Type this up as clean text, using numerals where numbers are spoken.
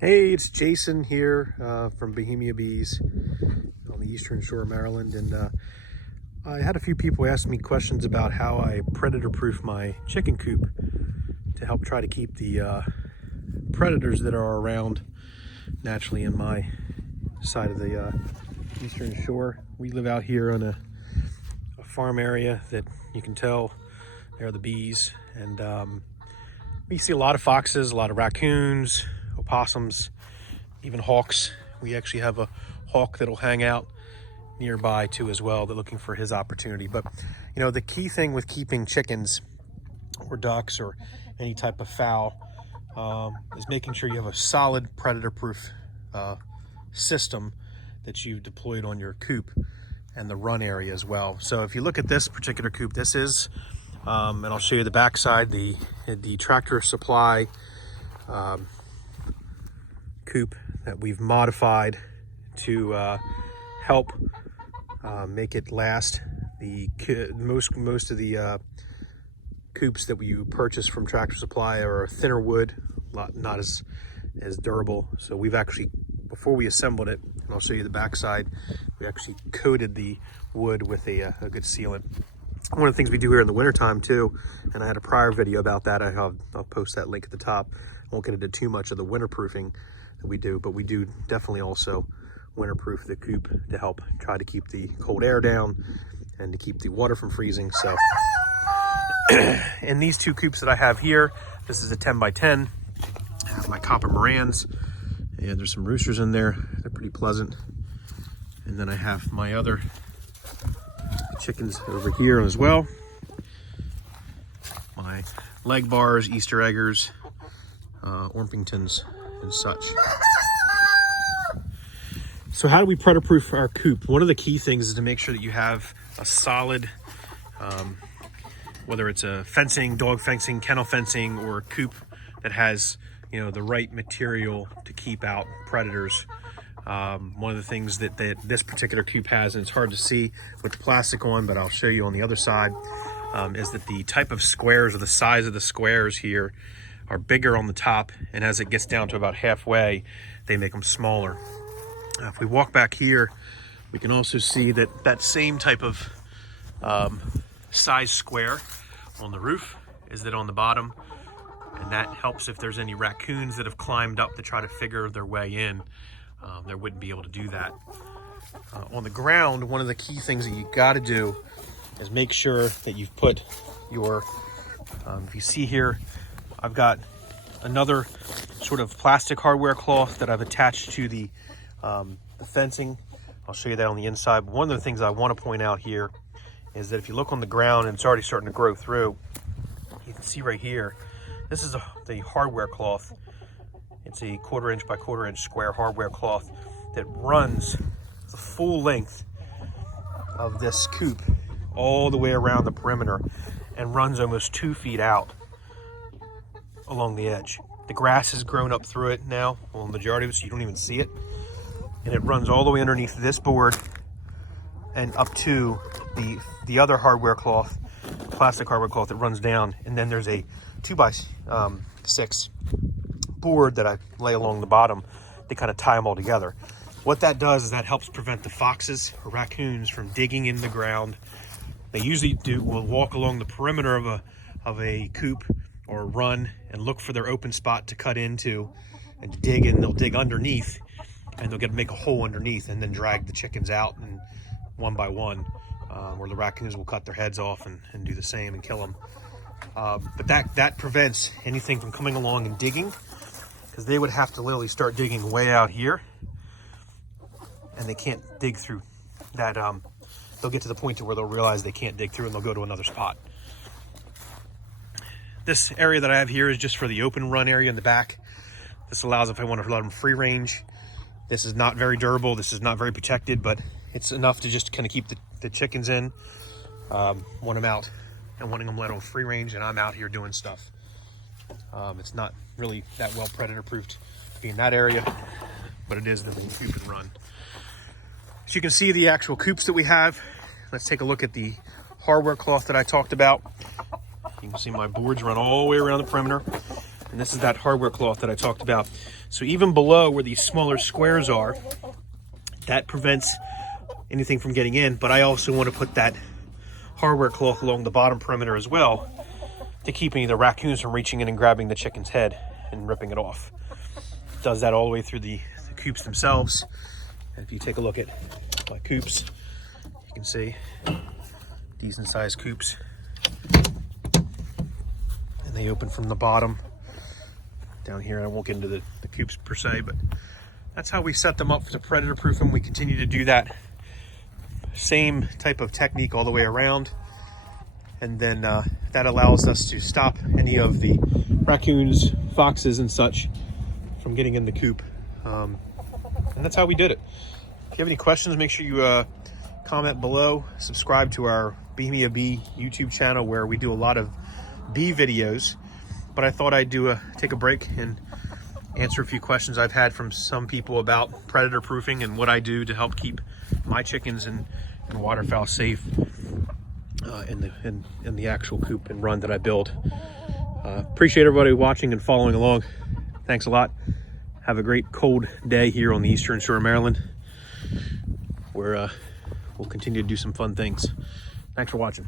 Hey, it's Jason here from Bohemia Bees on the Eastern Shore of Maryland, and I had a few people ask me questions about how I predator-proof my chicken coop to help try to keep the predators that are around naturally in my side of the Eastern Shore. We live out here on a farm area that you can tell there are the bees, and we see a lot of foxes, a lot of raccoons, opossums, even hawks. We actually have a hawk that'll hang out nearby too as well. They're looking for his opportunity. But you know, the key thing with keeping chickens or ducks or any type of fowl is making sure you have a solid predator-proof system that you've deployed on your coop and the run area as well. So if you look at this particular coop, this is, and I'll show you the backside, the Tractor Supply coop that we've modified to help make it last. Most of the coops that we purchase from Tractor Supply are thinner wood, not as durable. So we've actually, before we assembled it, and I'll show you the backside, we actually coated the wood with a good sealant. One of the things we do here in the wintertime too, and I had a prior video about that, I'll post that link at the top. I won't get into too much of the winterproofing that we do, but we do definitely also winterproof the coop to help try to keep the cold air down and to keep the water from freezing. So in these two coops that I have here, this is a 10 by 10. I have my copper Morans, and there's some roosters in there. They're pretty pleasant. And then I have my other chickens over here as well. My leg bars, Easter eggers, Orpingtons, and such. So how do we predator-proof our coop? One of the key things is to make sure that you have a solid, whether it's a fencing, dog fencing, kennel fencing, or a coop that has, you know, the right material to keep out predators. One of the things that this particular coop has, and it's hard to see with the plastic on, but I'll show you on the other side, is that the type of squares or the size of the squares here are bigger on the top, and as it gets down to about halfway, they make them smaller. If we walk back here, we can also see that that same type of size square on the roof is that on the bottom, and that helps if there's any raccoons that have climbed up to try to figure their way in. They wouldn't be able to do that. On the ground, one of the key things that you got to do is make sure that you've put your, if you see here, I've got another sort of plastic hardware cloth that I've attached to the fencing. I'll show you that on the inside. But one of the things I want to point out here is that if you look on the ground and it's already starting to grow through, you can see right here, this is the hardware cloth. It's a 1/4 inch by 1/4 inch square hardware cloth that runs the full length of this coop all the way around the perimeter and runs almost 2 feet out along the edge. The grass has grown up through it now, well, the majority of it, so you don't even see it. And it runs all the way underneath this board and up to the other hardware cloth, plastic hardware cloth that runs down. And then there's a 2x6 board that I lay along the bottom to kind of tie them all together. What that does is that helps prevent the foxes or raccoons from digging in the ground. They usually will walk along the perimeter of a coop or run and look for their open spot to cut into and dig in. They'll dig underneath and they'll make a hole underneath and then drag the chickens out, and one by one, or the raccoons will cut their heads off and do the same and kill them. But that prevents anything from coming along and digging, because they would have to literally start digging way out here, and they can't dig through that. They'll get to the point to where they'll realize they can't dig through and they'll go to another spot. This area that I have here is just for the open run area in the back. This allows if I want to let them free range. This is not very durable. This is not very protected, but it's enough to just kind of keep the chickens in when I'm out and wanting them let on free range and I'm out here doing stuff. It's not really that well predator proofed in that area, but it is the coop and run. So you can see the actual coops that we have. Let's take a look at the hardware cloth that I talked about. You can see my boards run all the way around the perimeter. And this is that hardware cloth that I talked about. So even below where these smaller squares are, that prevents anything from getting in. But I also want to put that hardware cloth along the bottom perimeter as well to keep any of the raccoons from reaching in and grabbing the chicken's head and ripping it off. It does that all the way through the coops themselves. And if you take a look at my coops, you can see decent sized coops. And they open from the bottom down here. I won't get into the coops per se, but that's how we set them up to predator proof them. We continue to do that same type of technique all the way around. And then that allows us to stop any of the raccoons, foxes, and such from getting in the coop. And that's how we did it. If you have any questions, make sure you comment below. Subscribe to our Be a Bee YouTube channel where we do a lot of bee videos. But I thought I'd take a break and answer a few questions I've had from some people about predator proofing and what I do to help keep my chickens and waterfowl safe in the actual coop and run that I build. Appreciate everybody watching and following along. Thanks a lot. Have a great cold day here on the Eastern Shore of Maryland, where we'll continue to do some fun things. Thanks for watching.